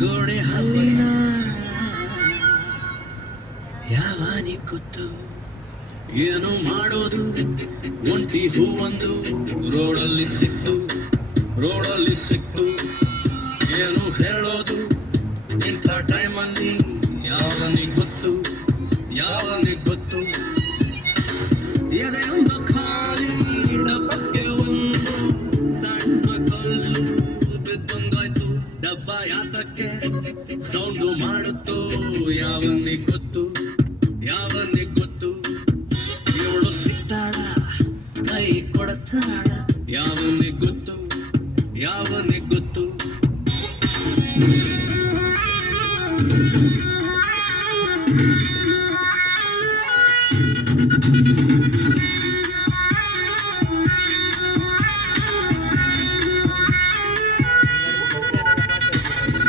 ಗೋಡೆ ಹಲ್ಲಿನ ಯಾವಾನಿ ಗೊತ್ತು ಏನು ಮಾಡೋದು ಒಂಟಿ ಹೂವೊಂದು ರೋಡಲ್ಲಿ ಸಿಕ್ತು ಏನು ಹೇಳೋದು ಇಂಥ ಟೈಮಲ್ಲಿ ಯಾವನಿಗೆ ಗೊತ್ತು ಎದೆಯೊಂದು ಖಾಲಿ ಡಬ್ಬಕ್ಕೆ ಒಂದು ಸಣ್ಣ ಕಲ್ಲು ಬಿದ್ದಂಗಾಯ್ತು ಡಬ್ಬ ಯಾತಕ್ಕೆ ಸೌಂಡು ಮಾಡುತ್ತೋ ಯಾವನಿಗೆ ಗೊತ್ತು ಇವಳು ಸಿಗ್ತಾಳ ಕೈ ಕೊಡತಾಳ ಯಾವನಿಗೆ ಗೊತ್ತು